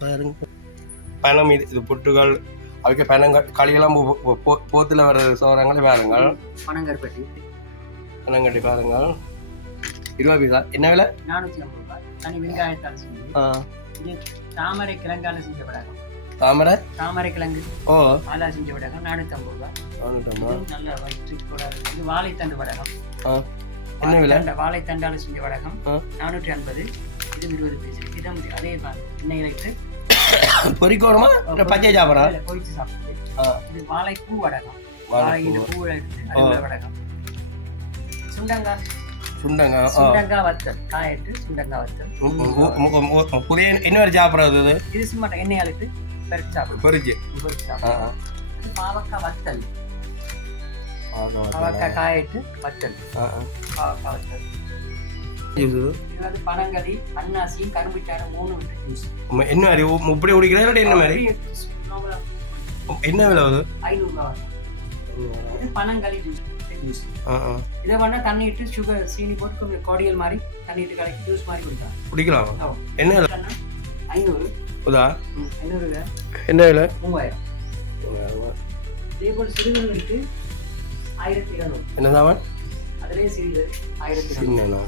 பாருங்க. பணம் இது இது புட்டுகள் அதுக்கு பணங்கள் களியெல்லாம் போத்தில் வர சோறங்கள் பாருங்கள். பனங்கருப்பட்டி. பணம் கட்டி பாருங்கள். இருபது பைசா. என்ன விலை? நானூற்றி ஐம்பது ரூபாய். தனி வெங்காயத்தால் செஞ்சு ஆ, இது தாமரை கிழங்கால செஞ்ச வடகம். தாமரை? தாமரை கிழங்கு. ஓ. ஆலா செஞ்ச வடகம் நானூற்றி ஐம்பது ரூபாய் இது நல்ல வயிற்று கூட இது வாழைத்தண்டு வடகம். ஆ. என்ன விலை? வாழைத்தண்டு- வாழைத்தண்டால செஞ்ச வடகம். ஆ. நானூற்றி ஐம்பது. இது இருபது பைசா. இதம் அதே எண்ணெய் வைத்து பொரிக்கணுமா? இல்லை பச்சை சாப்பிடா அதுல பொரிச்சு சாப்பிட்டு ஆ இது வாழைப்பூ வடகம். வாழையின் பூ எடுத்து வடகம். சுண்டங்காய் சுண்டங்காய் வத்தல். காயிட்டு சுண்டங்காய் வத்தல். புதிய என்ன மாதிரி சாப்பிட்றது இது இது சும்மா எண்ணெய் அழுத்து சாப்பிடும் பொரிச்சு. பொரிச்சு சாப்பிடும் இது பாவக்காய் வத்தல். பாவக்காய் காயிட்டு வத்தல். பாவக்காய் வத்தல். பனங்கறி அன்னாசி கரும்பிச்சாறு மூணு விட்டு ஜூஸ் என்ன மாதிரி? இப்படி குடிக்கிறா இல்லாட்டி என்ன மாதிரி? என்ன விலை அது? ஐநூறுரூவா இது பனங்களி ஜூஸ் ஜூஸ் ஆ ஆ. இதை வேணா தண்ணி இட்டு சுகர் சீனி போட்டு கோடியல் மாதிரி தண்ணி இட்டு கலக்கி ஜூஸ் மாதிரி குடிக்கலாம். குடிக்கலாமா. என்ன ஐநூறு. ம், ஐநூறு என்ன விலை? மூவாயிரம். இதே போல் சிறுகள் இருக்கு ஆயிரத்தி இருநூறு. என்னதான் அதுலேயே சிறிது ஆயிரத்தி இருநூறு.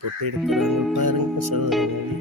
அழகென்று போட்டு இருக்கிறாங்க பாருங்க சோதனை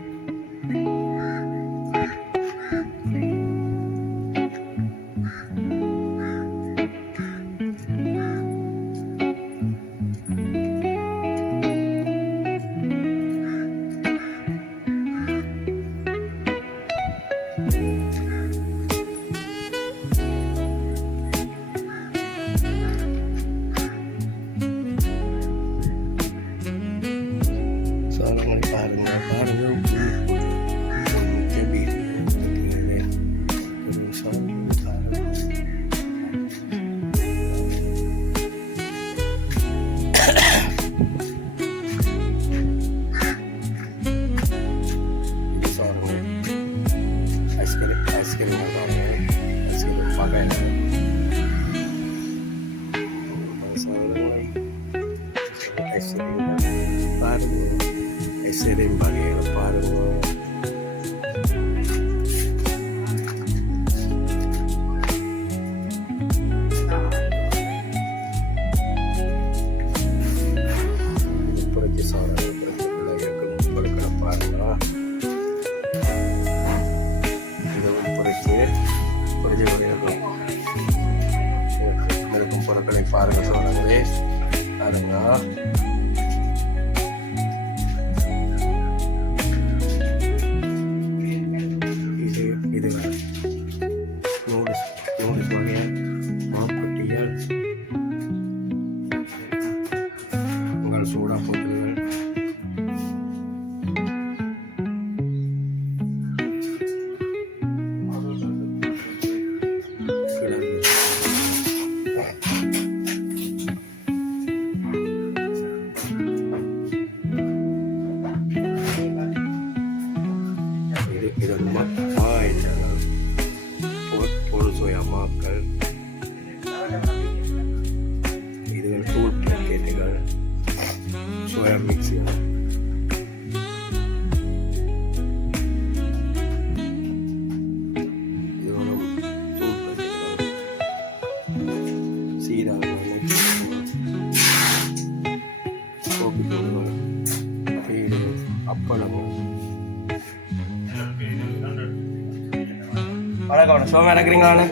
சோமா இருக்கிறீங்களா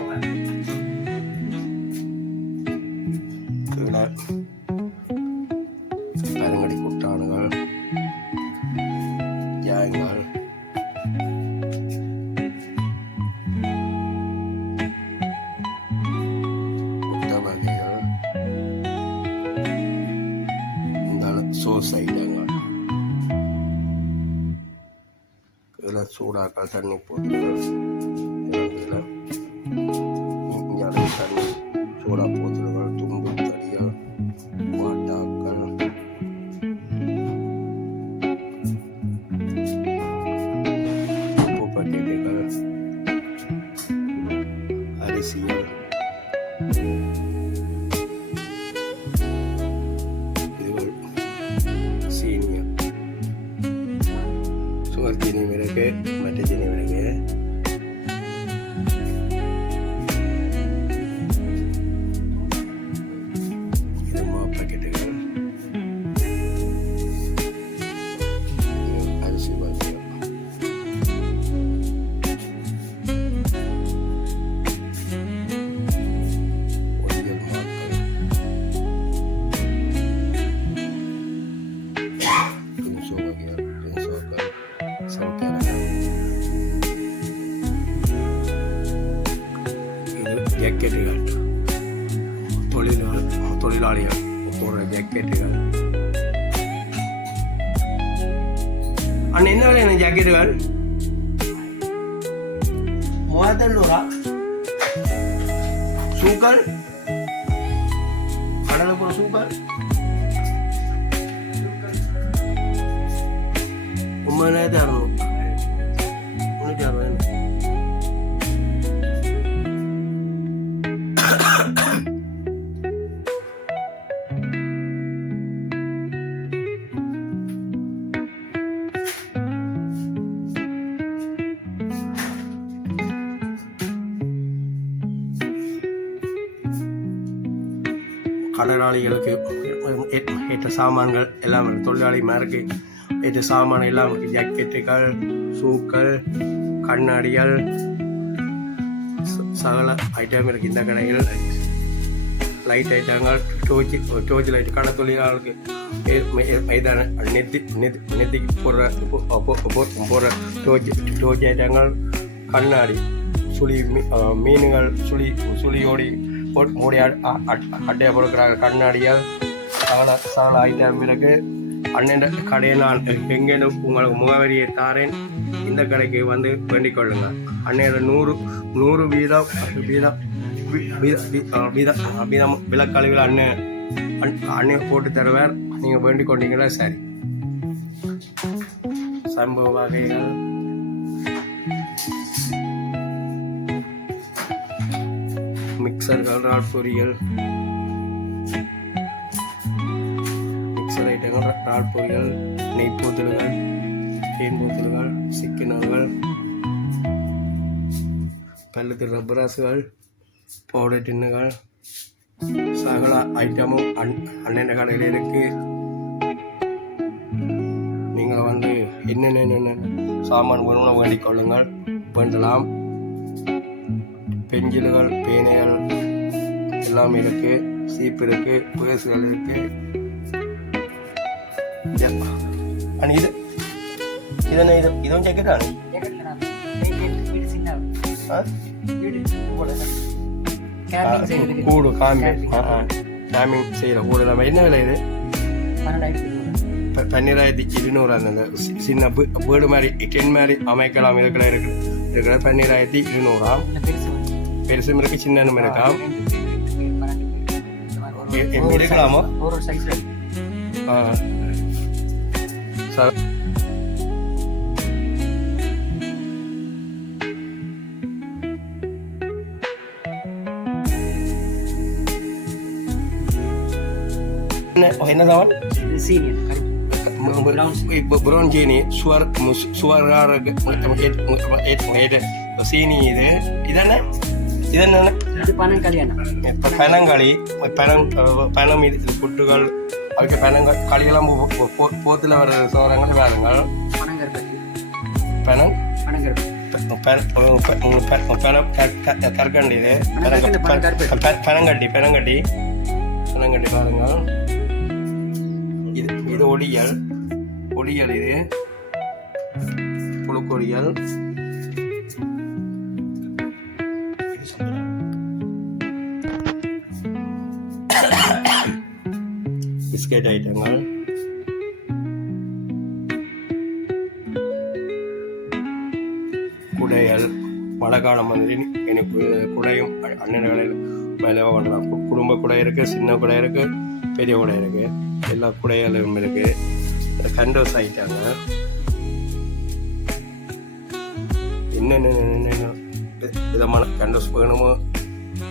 கீழே கருங்கடி குட்டானுகள் ஜாயங்கள் வகைகள் இந்த சூடாக்கள் தண்ணி போட்டு சுகர் சீனியம் இருக்கு. இது ஜாக்கெட்டுகள். தொழிலாளர் தொழிலாளிகள் போடுற ஜாக்கெட்டுகள். அண்ணா என்ன விலை ஜாக்கெட்டுகள்? மூவாயிரத்தி ஐநூறா சூக்கல்? கடலுக்கு ஒரு சூக்கல்? ஒன்பதாயிரத்தி அறுநூறு. கடனாளிகளுக்கு ஏற்ற சாமான்கள் எல்லாம் இருக்கு. தொழிலாளிமாருக்கு ஏற்ற சாமான் எல்லாம் இருக்குது ஜாக்கெட்டுகள் ஷூக்கள் கண்ணாடிகள் ச- சகல ஐட்டம் இருக்குது இந்த கடையில். லைட் ஐட்டங்கள் டோர்ச் டோர்ச் லைட் கடை தொழிலாளர்களுக்கு மைதான நெத்தி நெத்தி நெத்திக்கு போடுற போடுற டோர்ச் டோர்ச் ஐட்டங்கள் கண்ணாடி சுழி மீ- மீன்கள் சுழி சுழியோடி போட்- மூடி அட்டையை பொறுக்கிறாங்க கண்ணாடியால் சாணம் சாணம் ஐட்டம் பிறகு அண்ணன் கடையை நான் எங்கேனும் உங்களுக்கு முகவரியை தாரேன். இந்த கடைக்கு வந்து வேண்டிக் கொள்ளுங்க அண்ணன் நூறு நூறு வீதம் வீதம் வீ- வீதம் விலக்கழிவில் அண்ணன் அண்- அண்ணன் போட்டு தருவார். நீங்கள் வேண்டிக் கொண்டீங்கன்னா சரி. சம்பவ வகைகள். மிக்சர்கள் ராட் பொரியல் மிக்சர் ஐட்டங்கள் ராட் பொரியல் நெய் பூத்தல்கள் தேன் பூத்தல்கள் சிக்கனங்கள் பல்லு ரப்பராசுகள் பவுடர் டின்னுகள் சகல ஐட்டமும் அன் அண்ணன் கடையில் இருக்கு. நீங்கள் வந்து என்னென்ன என்னென்ன சாமான் வேணும்னு வேண்டிக் கொள்ளுங்கள். வேண்டலாம். பெஞ்சில்கள் பேனைகள் எல்லாம் இருக்கு சீப் இருக்கு புகசுகள் இருக்கு. யா. அண்ணி இது. இதென்ன இது? இதுவும் செய்யறதுக்கு கூடு ஆ கேமிங் செய்கிற கூடு. நம்ம என்ன விலை இது? பன்னிராயிரத்தி இருநூறு அந்த சின்ன வீடு மாதிரி டென் மாதிரி அமைக்கலாம் இதுக்குள்ள இருக்கு. இருக்கிற பன்னிராயிரத்தி இருநூறாம் பெருசும் இருக்கு சின்னனும் இருக்காம் இந்த மாதிரி ஒரு- எ- எம் ஒரு ஒரு எடுக்கலாமா? size- ஒரு ஒரு சைஸ்ல ஆ. ச- என்ன என்ன சாமான் சீனியர் புரோன் ஜீனி சுவர் மு- இது இது பணம் இது இது புட்டுகள் அதுக்கு பனங்கள் களியெல்லாம் போத்தில் வர சோறங்கள் வேறுங்கள் பனங்கருப்பட்டி பனம் பனங்கருப்பட்டி பனம் பிஸ்கெட் ஐட்டங்கள் குடையல் மழை காலம் எனக்கு குடையும் அண்ணன் கடையில் மேலே பண்ணலாம் குடும்ப குடை இருக்குது சின்ன குடை இருக்குது பெரிய குடை இருக்குது எல்லா குடைகளும் இருக்குது கண்டோஸ் ஆயிட்டாங்க என்னென்ன என்னென்ன வி- விதமான கண்டோஸ் வேணுமோ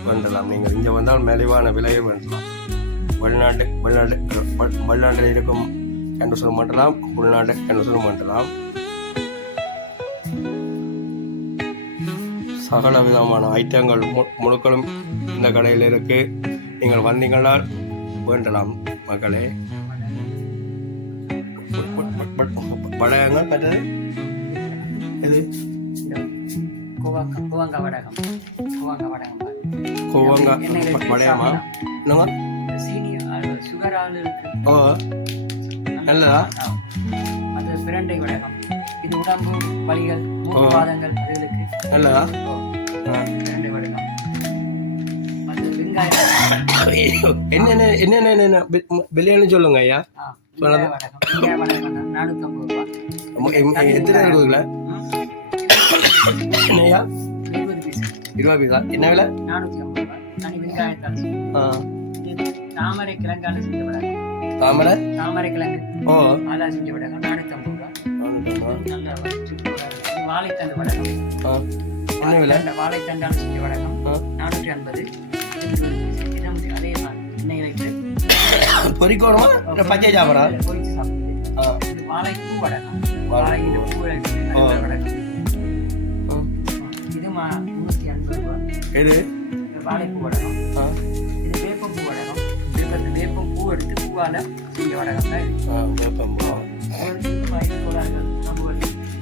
பண்ணலாம் நீங்கள் இங்கே வந்தால் மலிவான விலையை பண்ணலாம் வெளிநாட்டு வெளிநாட்டு வெ- வெளிநாட்டில் இருக்கும் கேன்வஸும் வேண்டலாம் உள்நாட்டு கேன்வஸும் வேண்டலாம் சகல விதமான ஐட்டங்கள் முழுக்களும் இந்த கடையில் இருக்கு. நீங்கள் வந்தீங்களால் வேண்டலாம் மக்களே. படகங்கள் மற்றது கோவாக்கா கோவாங்கா வடகம். கோவாங்கா வடகம். கோவங்க என்னங்க? இந்த சீனி ஆளு சுகர் ஆளு இருக்கு ஓ நல்லதா. அது பிரண்டை வடகம் இது உடம்பு வலிகள் மூக்குவாதங்கள் அதுகளுக்கு. நல்லதா. பிரண்டை வடகம் என்னென்ன என்னென்ன சொல்லுங்க ஐயா. எ- எத்தனை இருக்குதுல என்னய்யா இருபது பீஸ். என்ன விலை? நானூற்றி ஐம்பது ரூபா. தனி வெங்காயத்தால் ஆ. தாமரை கிழங்கால செஞ்ச வடகம் தாமரை? தாமரை கிழங்கு. ஓ. ஆலா செஞ்ச வடகம் நானூற்றம்பது ரூபா நல்ல. இது வாழைத்தண்டு வடகம் வாழைத்தண்டால் செஞ்ச வடகம் ஆ நானூற்றி ஐம்பது. அதே தான் எண்ணெயில் இட்டு பொரிக்கணுமா? இல்லை பச்சை சாப்பிடுது இது வாழைப்பூ வடகம் வாழை- வாழையில பூ வடகம். இது மா முந்நூற்றி ஐம்பது ரூபா. எது? இது வாழைப்பூ வடகம் பூவால செஞ்ச வடகம் தான் வேப்பம்.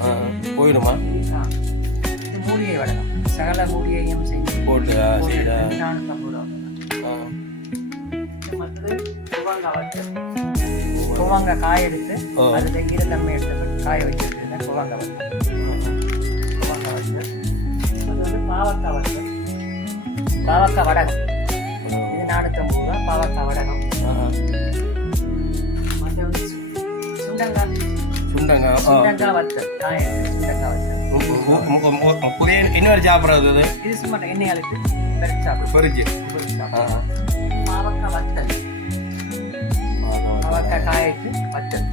ஆ போயிடுமா? மூலிகை வடகம் சகல மூலிகையும் செஞ்சு போட்டு குவாங்கா காய எடுத்து. அதில் ஈரத்தன்மை எடுத்து காய வச்சுட்டு குவாங்கா வத்தல் குவாங்கா வத்தல் அது வந்து பாவக்காய் வத்தல் பாவக்காய் வடகம். இது நானூற்றம்பது ரூபா பாவக்காய் வடகம். புதிய இன்னொரு சாப்பிட்றது இது இது சும்மா எண்ணெய் அழுத்து பொரிச்சு. பாவக்காய் வத்தல். வத்தல்.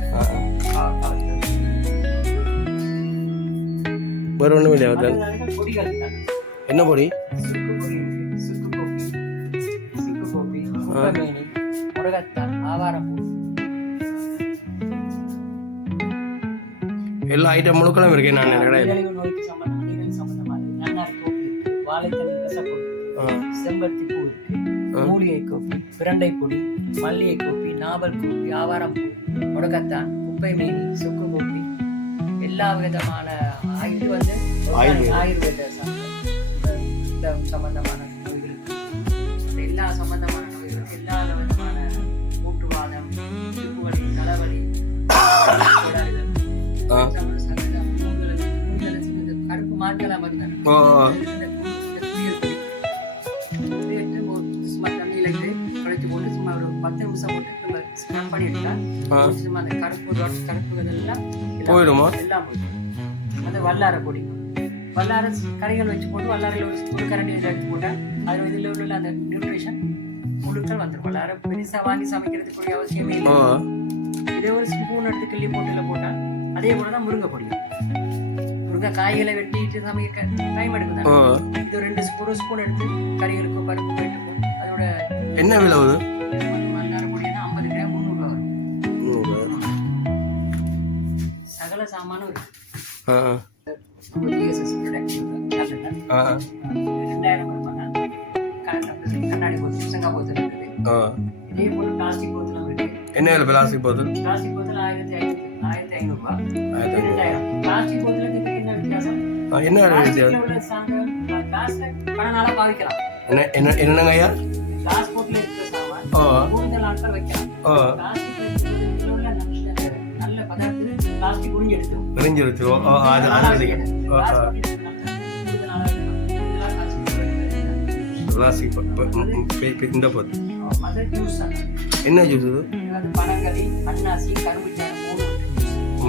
வேறு ஒன்றும் இல்லையா. என்ன பொடி? சுக்கு பொடி இருக்கு. சுக்கு கோப்பி சுக்கு கோப்பி ஆவாரப்பூ எல்லா ஐட்டம் முழுக்களும் இருக்கு. நான் செம்பருத்தி பூ இருக்கு. மூலிகை கோப்பி பிரண்டை பொடி மல்லிகை கோப்பி நாவல் கோப்பி ஆவாரம் பூ முடக்கத்தான் குப்பை மீனி சுக்கு கோப்பி. எல்லா விதமான இது வந்து. ஆயுர்வேத சம்பந்தமான நோய்களுக்கு. எல்லா சம்பந்தமான நோய்களுக்கு எல்லா விதமான எடுத்து ஒரு சும்மா தண்ணியில குழைச்சு போட்டு சும்மா ஒரு பத்து நிமிஷம் போட்டு நம்ம ஸ்நாப் பண்ணி எடுத்தா சும்மா அந்த கருப்பு டாட் போயிடுமா? எல்லாம் போயிடும் வல்லார பொடி வல்லார கறிகள் வச்சு போட்டு வல்லாரில் ஒரு ஒரு கரண்டி எடுத்து போட்டா அதில் இதில் உள்ள அந்த நியூட்ரிஷன் முழுக்கள் வந்துடும் வல்லார பெருசாக வாங்கி சமைக்கிறதுக்குரிய அவசியமே இல்லை. இதே ஒரு ஸ்பூன் எடுத்து கிள்ளி போட்டுல போட்டா அதே போல தான் முருங்கை பொடி. முருங்கை காய்களை வெட்டிட்டு சமைக்க டைம் எடுக்கும் ஓ இது ரெண்டு ஒரு ஸ்பூன் எடுத்து கறிகளுக்கு பருப்பு போயிட்டு அதோட என்ன விலை பொடினா ஐம்பது கிராம் வரும். சகல சாமானும் ரெண்டாயிரம் ரூபாய்னா கண்ணாடி போத்தல் செங்கா போத்தல் இருக்குது. ஆ. இதே போல பிளாஸ்டிக் போத்தலும் இருக்கு என்ன விலை பிளாஸ்டிக் போகுது? பிளாஸ்டிக் போத்தல் ஆயிரத்தி ஐநூறு ஆயிரத்தி ஐநூறுரூவா ஆயிரத்தி ஐநூறு. பிளாஸ்டிக் போத்தலுக்கு என்ன வித்தியாசம்? என்ன வித்தியாசம்? என்ன என்ன என்னங்க ஐயா? கிளாஸ் இருக்கிற சாமான் கூடுதல் நாட்கள் வைக்கலாம். நல்ல பிளாஸ்டிக் உறிஞ்சி எடுத்துரும். அது அது இந்த போது என்ன ஜூஸ்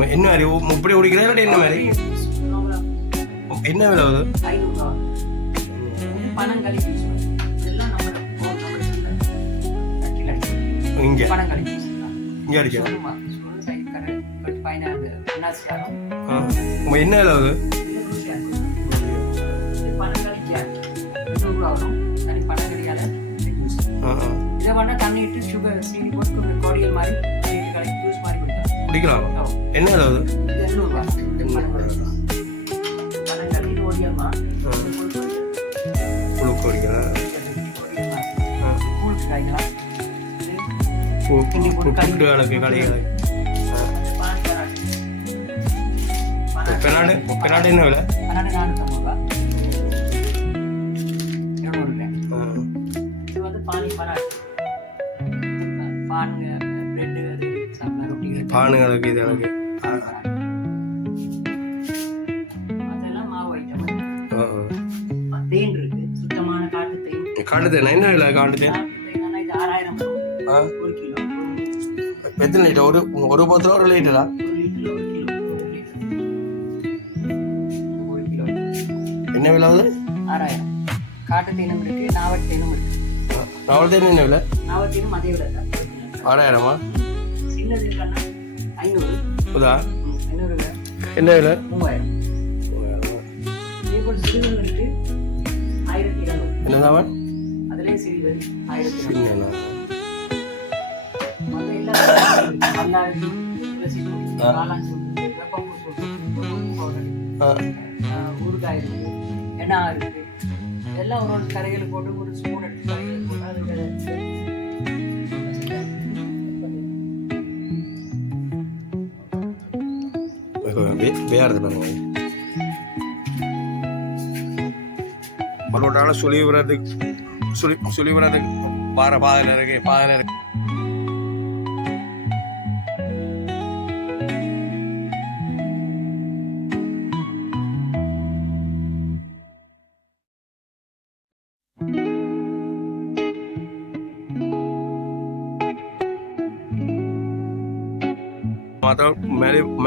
என்ன மாதிரி இப்படி குடிக்கிறா இல்லாட்டி என்ன மாதிரி? என்ன விலை கீழே இங்கே? இங்கே அடிக்க என்ன விலை வரும். ஆ ஆ இதை பண்ணால் தண்ணி இட்டு சுகர் சீனி போட்டு கோடியல் மாதிரி ஜூஸ் மாதிரி குடிக்கலாம். என்ன புழு புட்டு கடைகளை பெனாடு பெனாடு விலை? என்ன தேன் இது ஆறாயிரம் வரும். ஆ. ஒரு கிலோ. எத்தனை லிட்டர்? ஒரு ஒரு பத்து லிட்டரா? ஒரு லிட்டர் என்ன விலை ஆகுது ஆறாயிரம். காட்டு தேனும் இருக்கு நாவல் தேனும் இருக்கு. நாவல் தேன் என்ன விலை? நாவல் தேனும் அதே விலை ஆறாயிரமா? சின்னது இருக்கன்னா புதா? என்ன விலை? என்னதான் ஊறுகாய் இருக்கு எண்ணெய் இருக்கு எல்லாம் ஒரு ஒரு கரைகள் போட்டு ஒரு ஸ்பூன் எடுத்து போட்டு அது வேறது பாருங்க மறுபடியும் சுழி விடுறதுக்கு சுழி சுழி விடுறதுக்கு பாறை பாதையில் இருக்கு பாதையில் இருக்கு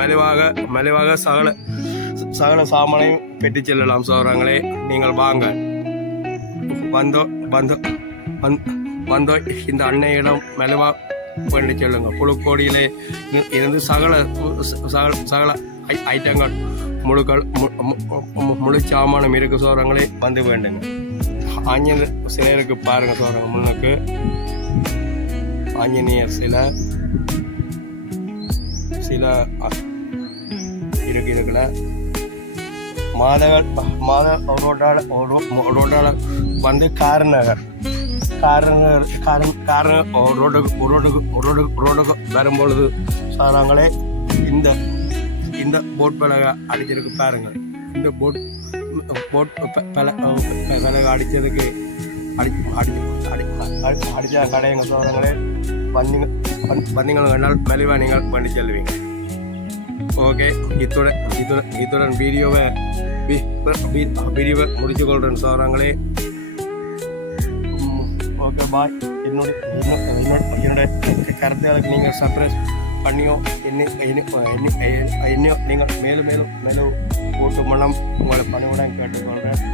மெலிவாக மெலிவாக சகல சகல சாமானையும் பெற்று செல்லலாம் சோதரங்களே நீங்கள் வாங்க. வந்தோ வந்தோ வந்- வந்தோ இந்த அன்னையிடம் மெலிவா வேண்டி செல்லுங்க. புழுக்கோடியிலே இருந்து சகல சகல சகல ஐ- ஐட்டங்கள் முழுக்கள் மு- மு- முழு சாமானம் இருக்கு சோதரங்களே வந்து வேண்டுங்க. ஆஞ்சநேயர் சிலையருக்கு பாருங்க சோதரங்க முன்னுக்கு. ஆஞ்சநேயர் சிலை சில அ- இருக்கு மாதவர் மாத ரோட்டால வந்து காரநகர் காரநகர் காரன் காரன் ரோடுக்கு ரோடுக்கு ரோடுக்கு ரோடுக்கு வரும்பொழுது சாராங்களே இந்த இந்த போட் பலகை அடிச்சிருக்கு பாருங்கள் இந்த போட் போட் பலகை அடித்ததுக்கு அடி அடி அடி அடித்த கடையங்க சோதனங்களே வந்தீங்க வந்து- வந்தீங்க கண்டால் மெலிவா நீங்கள் பண்ணி செல்வீங்க ஓகே இத்துடன் இத்துடன் இத்துடன் வீடியோவை வீடியோவை முடிச்சு கொள்றேன் சோதரங்களே ஓகே பாய் என்னோட என்னோட என்னோட கருத்துகளுக்கு நீங்கள் சர்ப்ரைஸ் பண்ணியோ என்ன என்னையோ நீங்கள் மேலும் மேலும் மேலும் கூட்டு மனம் உங்களை பணிவுடன் கேட்டுக்கொள்கிறேன்.